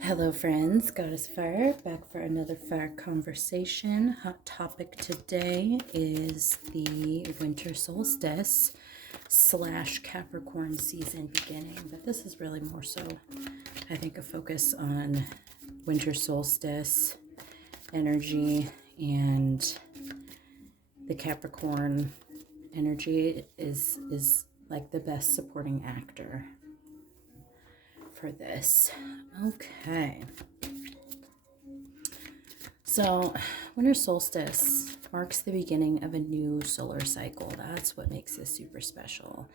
Hello, friends. Goddess Fire back for another fire conversation. Hot topic today is the winter solstice / Capricorn season beginning, but this is really more so, I think, a focus on winter solstice energy, and the Capricorn energy is like the best supporting actor for this. Okay. So, winter solstice marks the beginning of a new solar cycle. That's what makes this super special.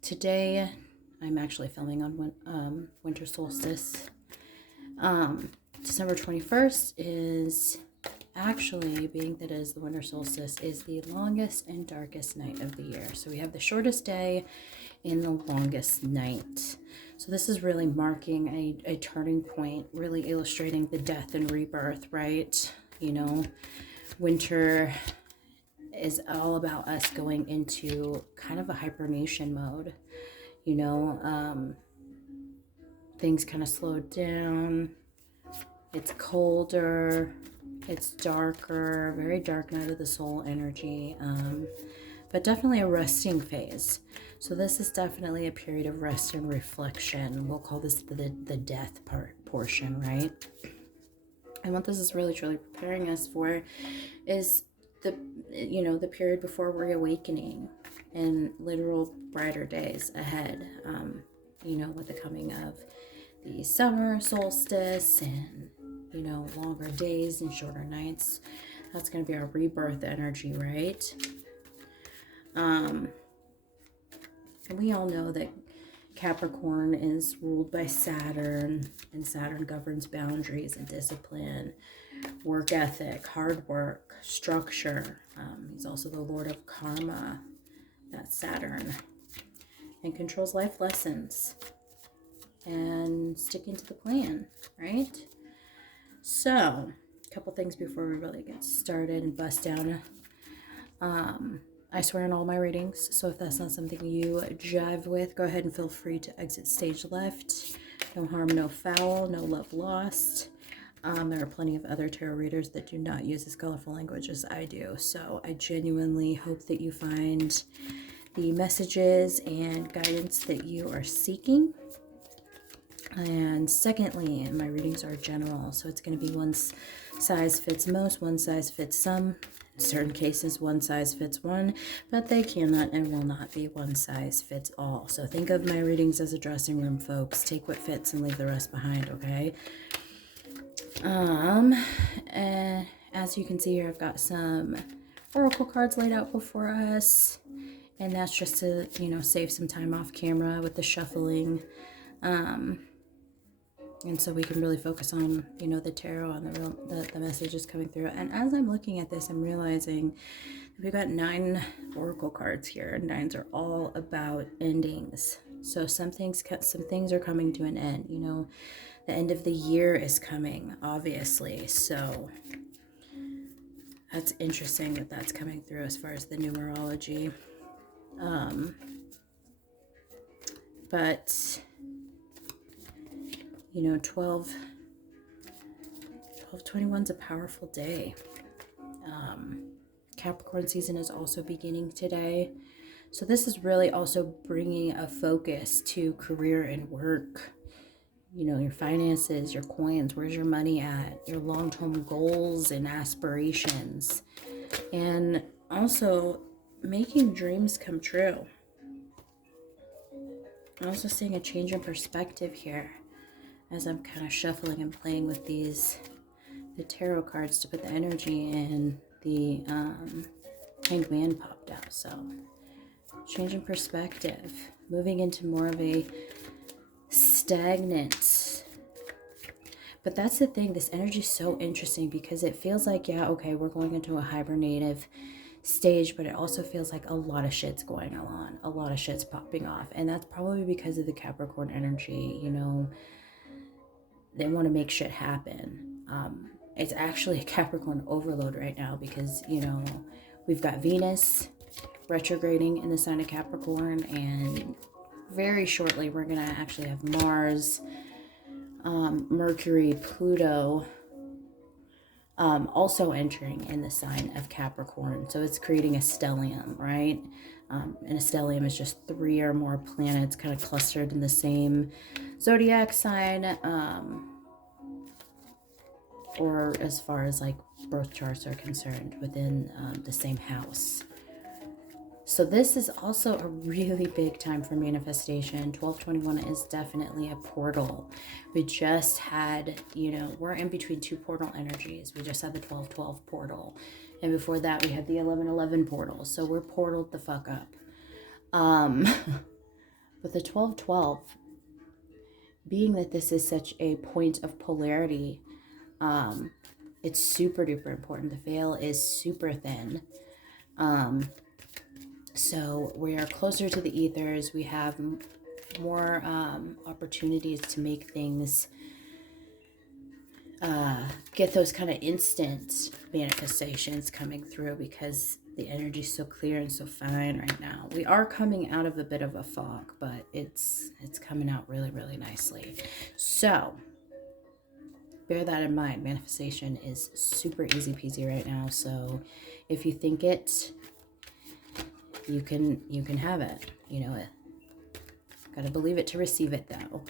Today, I'm actually filming on winter solstice. December 21st is actually, being that it is the winter solstice, is the longest and darkest night of the year. So we have the shortest day and the longest night. So this is really marking a turning point, really illustrating the death and rebirth, right? You know, winter is all about us going into kind of a hibernation mode. You know, things kind of slowed down. It's colder. It's darker, very dark night of the soul energy, but definitely a resting phase. So this is definitely a period of rest and reflection. We'll call this the death portion, right? And what this is really truly preparing us for is the period before reawakening and literal brighter days ahead. With the coming of the summer solstice and longer days and shorter nights. That's going to be our rebirth energy, right? And we all know that Capricorn is ruled by Saturn, and Saturn governs boundaries and discipline, work ethic, hard work, structure. He's also the Lord of Karma, that's Saturn, and controls life lessons and sticking to the plan, right? So, a couple things before we really get started and bust down. I swear in all my readings, so if that's not something you jive with, go ahead and feel free to exit stage left. No harm, no foul, no love lost. There are plenty of other tarot readers that do not use this colorful language as I do, so I genuinely hope that you find the messages and guidance that you are seeking. And secondly, my readings are general, so it's going to be one size fits most, one size fits some. In certain cases, one size fits one, but they cannot and will not be one size fits all. So think of my readings as a dressing room, folks. Take what fits and leave the rest behind, okay? As you can see here, I've got some oracle cards laid out before us, and that's just to, save some time off camera with the shuffling. And so we can really focus on, the tarot and the messages coming through. And as I'm looking at this, I'm realizing we've got 9 oracle cards here, and 9s are all about endings. So some things are coming to an end. The end of the year is coming, obviously. So that's interesting that that's coming through as far as the numerology. But 1221 is a powerful day. Capricorn season is also beginning today. So this is really also bringing a focus to career and work. Your finances, your coins, where's your money at, your long-term goals and aspirations. And also making dreams come true. I'm also seeing a change in perspective here as I'm kind of shuffling and playing with the tarot cards to put the energy in. The Hanged Man popped out, so change in perspective, moving into more of a stagnant. But that's the thing, this energy is so interesting because it feels like, we're going into a hibernative stage, but it also feels like a lot of shit's going on, a lot of shit's popping off, and that's probably because of the Capricorn energy. They want to make shit happen. It's actually a Capricorn overload right now because we've got Venus retrograding in the sign of Capricorn, and very shortly, we're going to actually have Mars, Mercury, Pluto, also entering in the sign of Capricorn. So it's creating a stellium, right? And a stellium is just 3 or more planets kind of clustered in the same zodiac sign, or as far as like birth charts are concerned, within the same house. So this is also a really big time for manifestation. 1221 is definitely a portal. We just had, we're in between 2 portal energies. We just had the 1212 portal. And before that, we had the 1111 portal. So we're portaled the fuck up. But the 1212, being that this is such a point of polarity, it's super duper important. The veil is super thin. So we are closer to the ethers. We have more opportunities to make things, get those kind of instant manifestations coming through, because the energy is so clear and so fine right now. We are coming out of a bit of a fog, but it's coming out really, really nicely. So bear that in mind. Manifestation is super easy peasy right now. So if you think it, you can have it. Gotta believe it to receive it, though.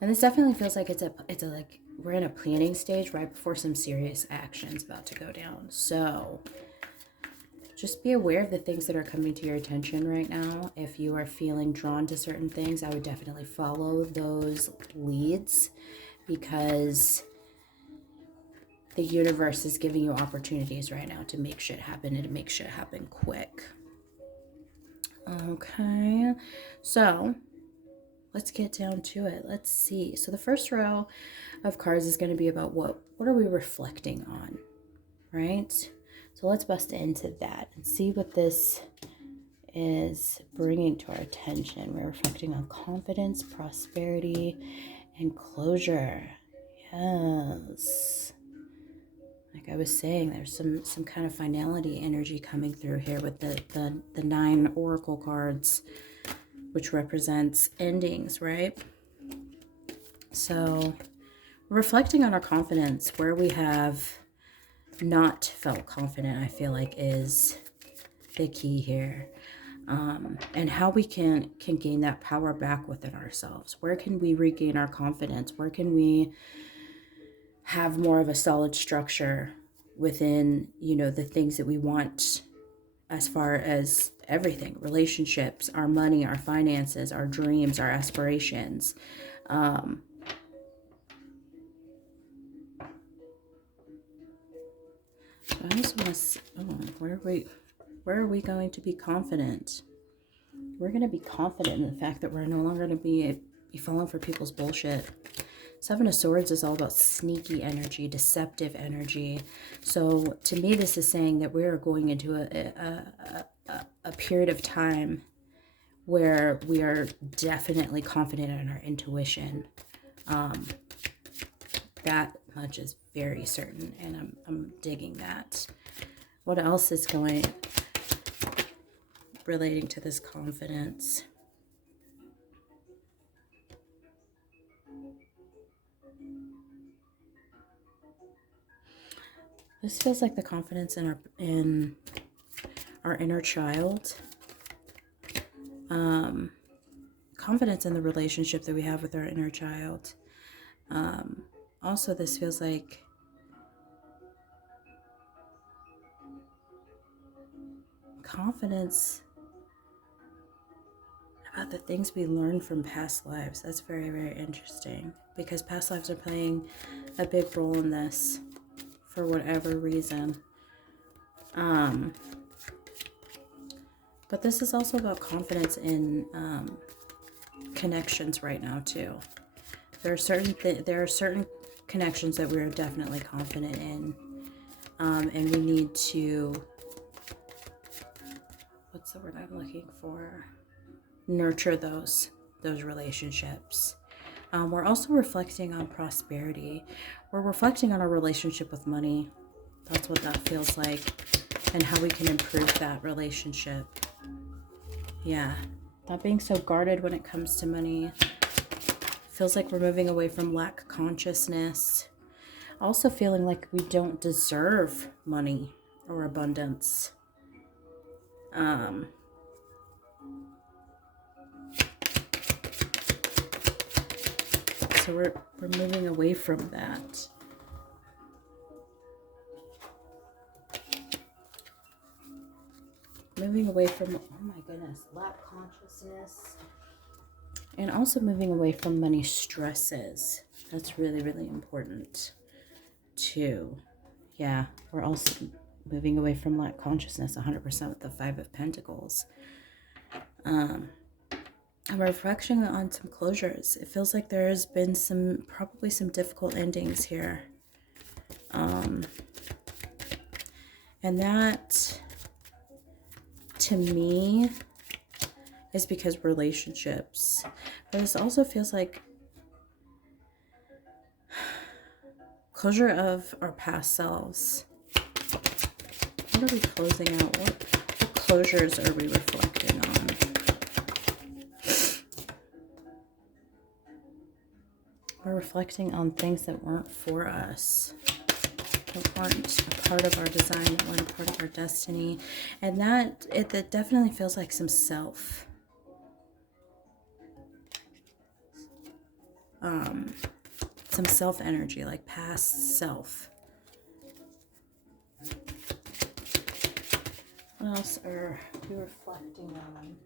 And this definitely feels like it's a like we're in a planning stage right before some serious action's about to go down. So just be aware of the things that are coming to your attention right now. If you are feeling drawn to certain things, I would definitely follow those leads, because the universe is giving you opportunities right now to make shit happen, and to make shit happen quick. Okay, so let's get down to it. Let's see. So the first row of cards is going to be about what are we reflecting on, right? So let's bust into that and see what this is bringing to our attention. We're reflecting on confidence, prosperity, and closure. Yes. Like I was saying, there's some kind of finality energy coming through here with the 9 oracle cards, which represents endings, right? So reflecting on our confidence, where we have not felt confident, I feel like is the key here. And how we can gain that power back within ourselves. Where can we regain our confidence? Where can we have more of a solid structure within, the things that we want, as far as everything, relationships, our money, our finances, our dreams, our aspirations. I just want to see, where are we going to be confident? We're going to be confident in the fact that we're no longer going to be falling for people's bullshit. 7 of Swords is all about sneaky energy, deceptive energy. So to me, this is saying that we are going into a period of time where we are definitely confident in our intuition. That much is very certain, and I'm digging that. What else is relating to this confidence? This feels like the confidence in our inner child. Confidence in the relationship that we have with our inner child. Also, this feels like confidence about the things we learned from past lives. That's very, very interesting, because past lives are playing a big role in this for whatever reason. But this is also about confidence in connections right now too. There are certain connections that we're definitely confident in, and we need to, what's the word I'm looking for? Nurture those relationships. We're also reflecting on prosperity. We're reflecting on our relationship with money. That's what that feels like, and how we can improve that relationship. Yeah. Not being so guarded when it comes to money. Feels like we're moving away from lack consciousness. Also feeling like we don't deserve money or abundance. So we're moving away from that. Moving away from, oh my goodness, lack consciousness. And also moving away from money stresses. That's really, really important too. Yeah, we're also moving away from lack consciousness 100% with the Five of Pentacles. And we're reflecting on some closures. It feels like there's been probably some difficult endings here. And that, to me, is because relationships. But this also feels like closure of our past selves. What are we closing out? What closures are we reflecting on? We're reflecting on things that weren't for us, that weren't a part of our design, that weren't a part of our destiny. And that definitely feels like some self. Some self energy, like past self. What else are we reflecting on?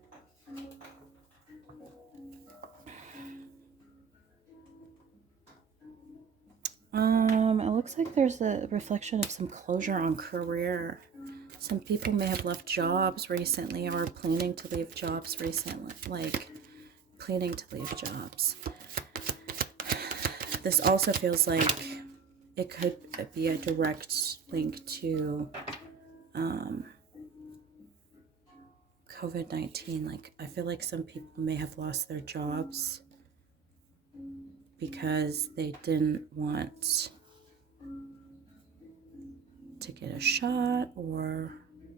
It looks like there's a reflection of some closure on career. Some people may have left jobs recently or planning to leave jobs recently, planning to leave jobs. This also feels like it could be a direct link to COVID-19. Like, I feel like some people may have lost their jobs because they didn't want to get a shot or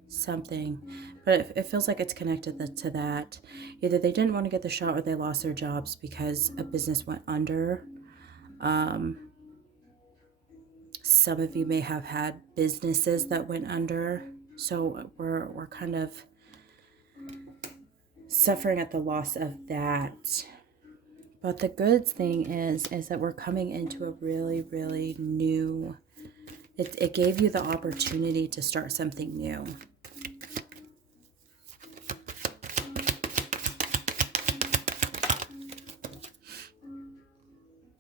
something. But it feels like it's connected to that. Either they didn't want to get the shot or they lost their jobs because a business went under. Some of you may have had businesses that went under. So we're kind of suffering at the loss of that. But the good thing is that we're coming into a really, really new, it gave you the opportunity to start something new.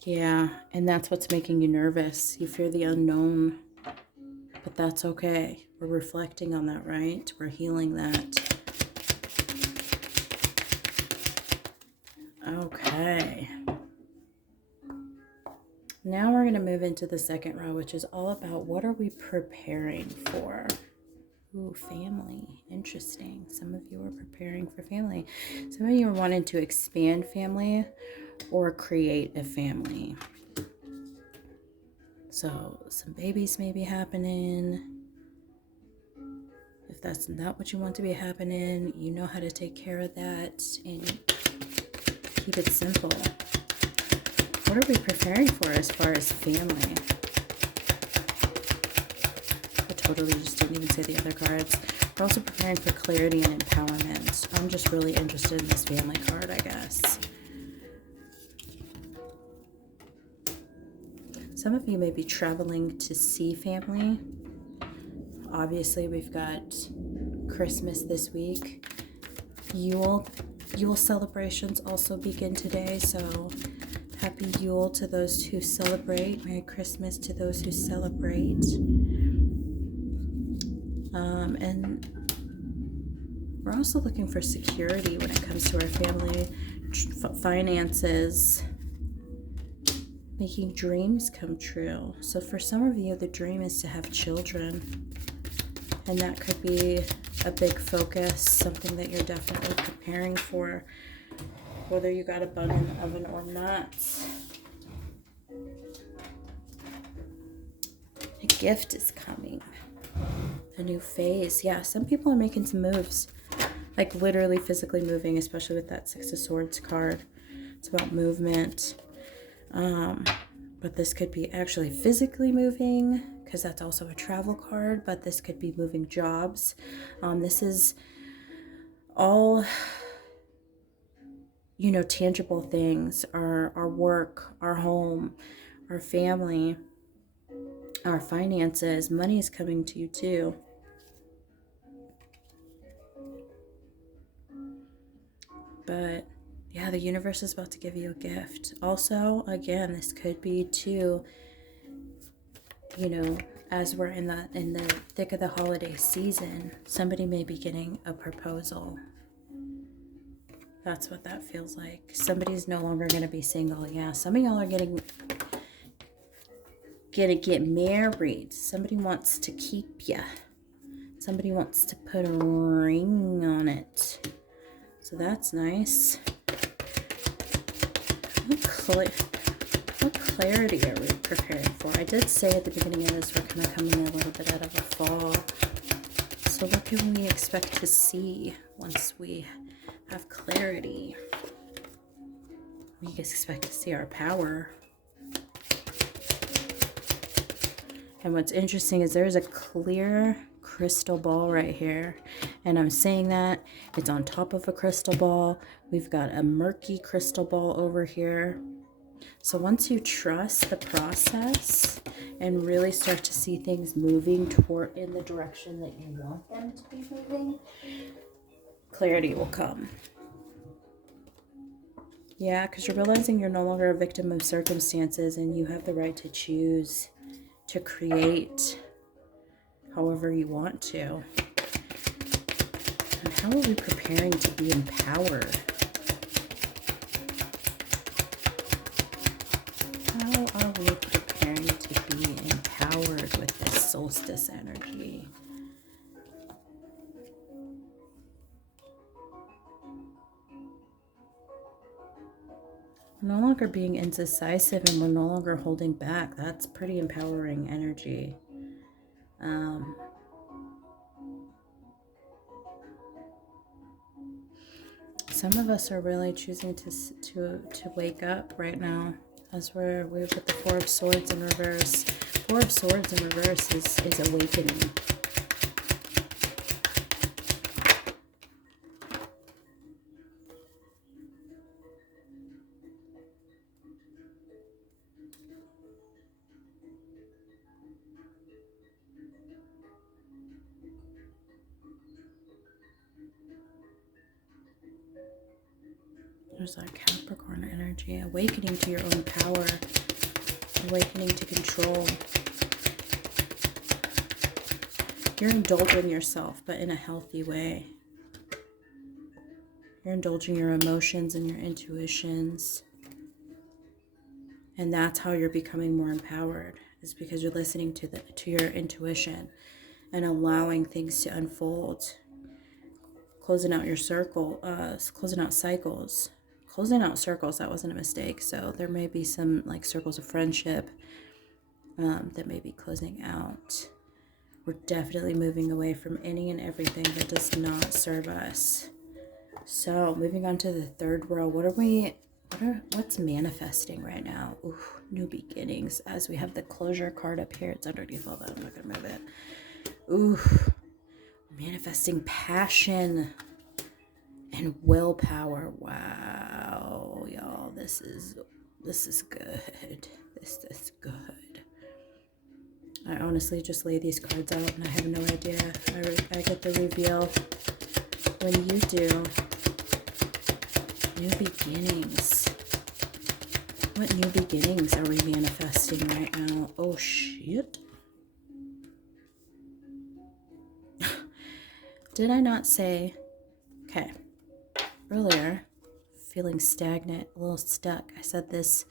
Yeah, and that's what's making you nervous. You fear the unknown, but that's okay. We're reflecting on that, right? We're healing that. Okay. Now we're going to move into the second row, which is all about what are we preparing for? Ooh, family. Interesting. Some of you are preparing for family. Some of you are wanting to expand family or create a family. So some babies may be happening. If that's not what you want to be happening, you know how to take care of that and keep it simple. What are we preparing for as far as family? I totally just didn't even say the other cards. We're also preparing for clarity and empowerment. I'm just really interested in this family card, I guess. Some of you may be traveling to see family. Obviously, we've got Christmas this week. Yule celebrations also begin today, so happy Yule to those who celebrate. Merry Christmas to those who celebrate. And we're also looking for security when it comes to our family, finances, making dreams come true. So for some of you, the dream is to have children. And that could be a big focus, something that you're definitely preparing for, whether you got a bun in the oven or not. A gift is coming. A new phase. Yeah, some people are making some moves. like literally physically moving, especially with that Six of Swords card. It's about movement. But this could be actually physically moving, because that's also a travel card, but this could be moving jobs. This is all, you know, tangible things, our work, our home, our family, our finances. Money is coming to you too. But yeah, the universe is about to give you a gift. Also, again, this could be too, you know, as we're in the thick of the holiday season, somebody may be getting a proposal. That's what that feels like. Somebody's no longer going to be single. Yeah, some of y'all are gonna get married. Somebody wants to keep you. Somebody wants to put a ring on it. So that's nice. What clarity are we preparing for? I did say at the beginning of this, we're kind of coming a little bit out of a fall. So what can we expect to see once we have clarity? We expect to see our power. And what's interesting is there's a clear crystal ball right here. And I'm saying that it's on top of a crystal ball. We've got a murky crystal ball over here. So once you trust the process and really start to see things moving toward in the direction that you want them to be moving, clarity will come. Yeah, because you're realizing you're no longer a victim of circumstances and you have the right to choose to create however you want to. And how are we preparing to be empowered? How are we preparing to be empowered with this solstice energy? We're no longer being indecisive and we're no longer holding back. That's pretty empowering energy. Some of us are really choosing to wake up right now, as we've got the Four of Swords in reverse. Four of Swords in reverse is awakening. There's that Capricorn energy, awakening to your own power, awakening to control. You're indulging yourself, but in a healthy way. You're indulging your emotions and your intuitions. And that's how you're becoming more empowered, is because you're listening to your intuition and allowing things to unfold. Closing out your circle, closing out cycles. Closing out circles, that wasn't a mistake. So there may be some like circles of friendship that may be closing out. We're definitely moving away from any and everything that does not serve us. So moving on to the third row, what's manifesting right now? Ooh, new beginnings. As we have the closure card up here, it's underneath all that. I'm not gonna move it. Ooh, manifesting passion and willpower. Wow, y'all, this is good. This is good. I honestly just lay these cards out and I have no idea. I get the reveal when you do. New beginnings. What new beginnings are we manifesting right now? Oh, shit. Did I not say, okay, earlier, feeling stagnant, a little stuck. I said this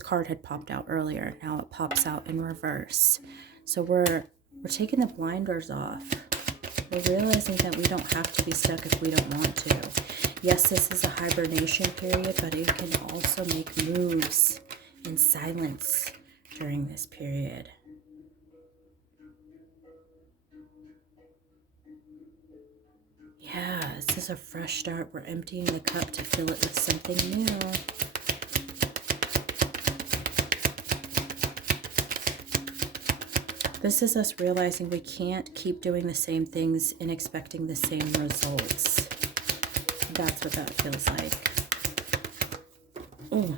card had popped out earlier. Now it pops out in reverse. So we're taking the blinders off. We're realizing that we don't have to be stuck if we don't want to. Yes, this is a hibernation period, but it can also make moves in silence during this period. Yeah, this is a fresh start. We're emptying the cup to fill it with something new. This is us realizing we can't keep doing the same things and expecting the same results. That's what that feels like. Ooh.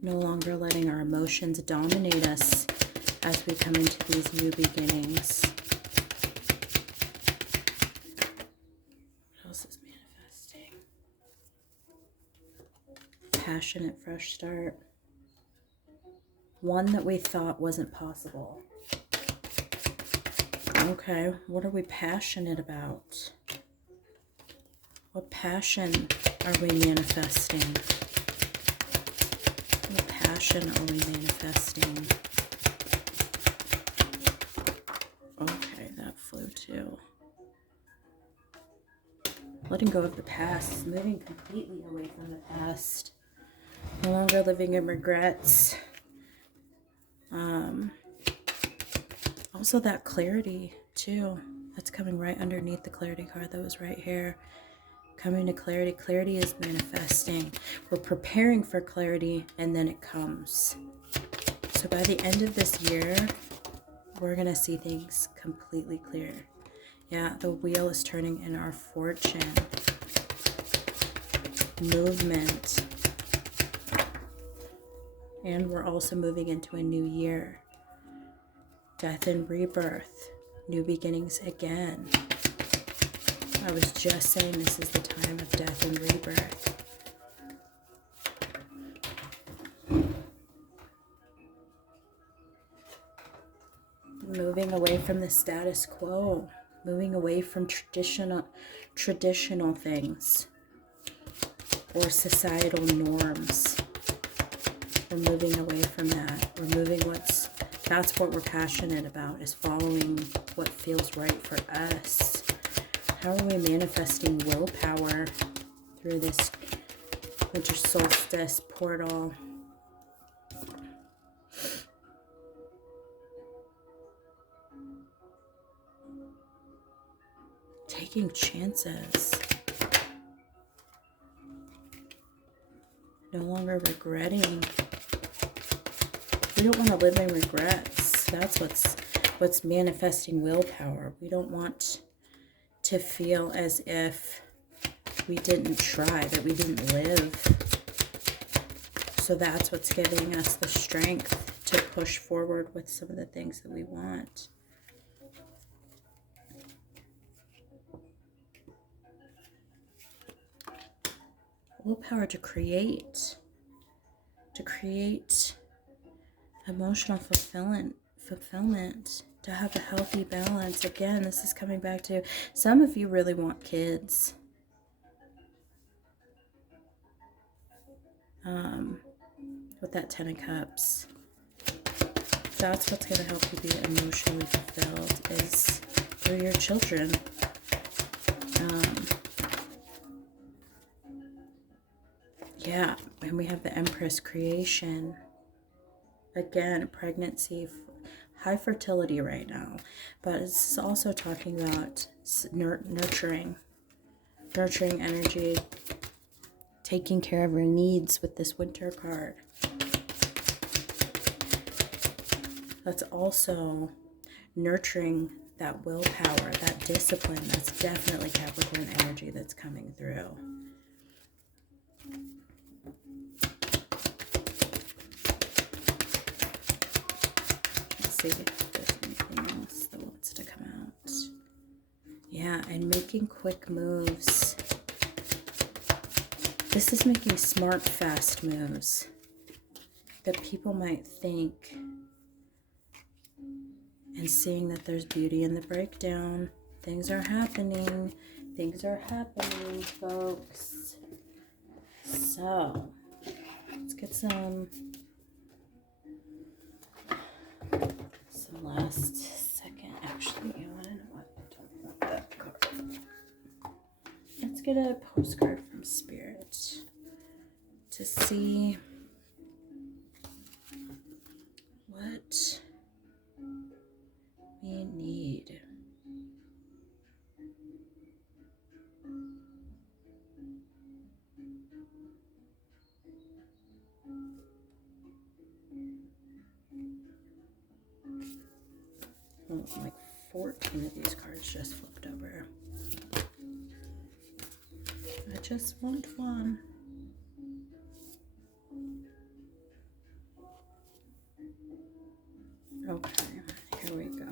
No longer letting our emotions dominate us as we come into these new beginnings. What else is manifesting? Passionate fresh start. One that we thought wasn't possible. Okay, what are we passionate about? What passion are we manifesting? What passion are we manifesting? Okay, that flew too. Letting go of the past, moving completely away from the past. No longer living in regrets. Also that clarity too. That's coming right underneath the clarity card that was right here. Coming to clarity. Clarity is manifesting. We're preparing for clarity and then it comes. So by the end of this year, we're going to see things completely clear. Yeah, the wheel is turning in our fortune. Movement. And we're also moving into a new year. Death and rebirth. New beginnings again. I was just saying this is the time of death and rebirth. Moving away from the status quo. Moving away from traditional things or societal norms. We're moving away from that. We're moving that's what we're passionate about, is following what feels right for us. How are we manifesting willpower through this winter solstice portal? Taking chances. No longer regretting. We don't want to live in regrets. That's what's manifesting willpower. We don't want to feel as if we didn't try, that we didn't live. So that's what's giving us the strength to push forward with some of the things that we want. Willpower to create emotional fulfillment, to have a healthy balance. Again, this is coming back to some of you really want kids. With that 10 of Cups. That's what's going to help you be emotionally fulfilled, is through your children. Yeah, and we have the Empress creation. Again, pregnancy, high fertility right now. But it's also talking about nurturing energy, taking care of your needs with this winter card. That's also nurturing that willpower, that discipline. That's definitely Capricorn energy that's coming through. Let's see if there's anything else that wants to come out. Yeah, and making quick moves. This is making smart, fast moves that people might think, and seeing that there's beauty in the breakdown. Things are happening. Things are happening, folks. So, let's get some last second. Actually, you want to know what? I don't want that card. Let's get a postcard from Spirit to see what we need. like 14 of these cards just flipped over. I just want one. Okay, here we go.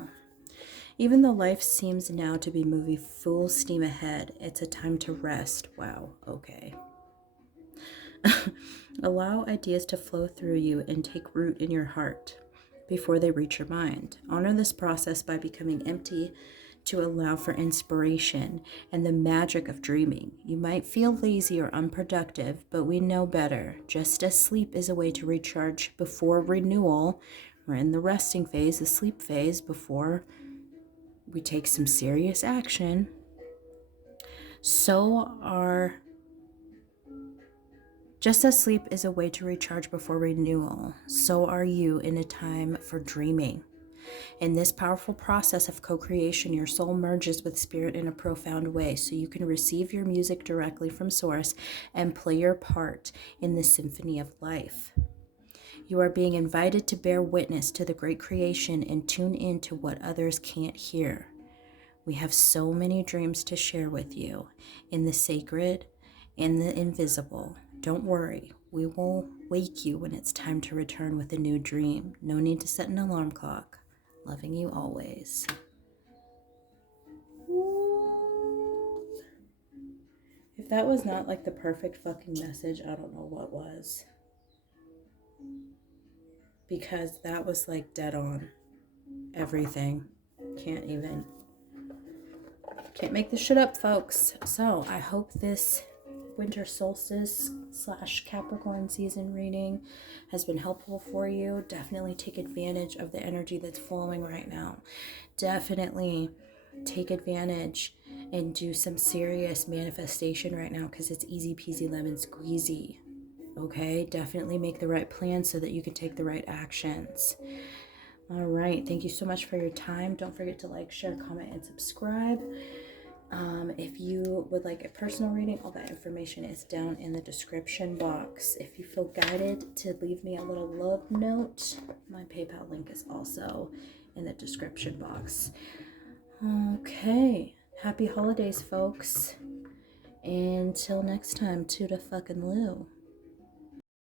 Even though life seems now to be moving full steam ahead, it's a time to rest. Wow, okay. Allow ideas to flow through you and take root in your heart before they reach your mind. Honor this process by becoming empty to allow for inspiration and the magic of dreaming. You might feel lazy or unproductive, but we know better. Just as sleep is a way to recharge before renewal, we're in the resting phase, the sleep phase, before we take some serious action. Just as sleep is a way to recharge before renewal, so are you in a time for dreaming. In this powerful process of co-creation, your soul merges with spirit in a profound way, so you can receive your music directly from source and play your part in the symphony of life. You are being invited to bear witness to the great creation and tune into what others can't hear. We have so many dreams to share with you, in the sacred, in the invisible. Don't worry, we will wake you when it's time to return with a new dream. No need to set an alarm clock. Loving you always. If that was not like the perfect fucking message, I don't know what was. Because that was like dead on. Everything. Can't make this shit up, folks. So I hope this winter solstice / Capricorn season reading has been helpful for you. Definitely take advantage of the energy that's flowing right now. Definitely take advantage and do some serious manifestation right now, because it's easy peasy lemon squeezy. Okay, definitely make the right plan so that you can take the right actions. All right, thank you so much for your time. Don't forget to like, share, comment, and subscribe. If you would like a personal reading, all that information is down in the description box. If you feel guided to leave me a little love note, my PayPal link is also in the description box. Okay, happy holidays, folks. Until next time, to the fucking Lou.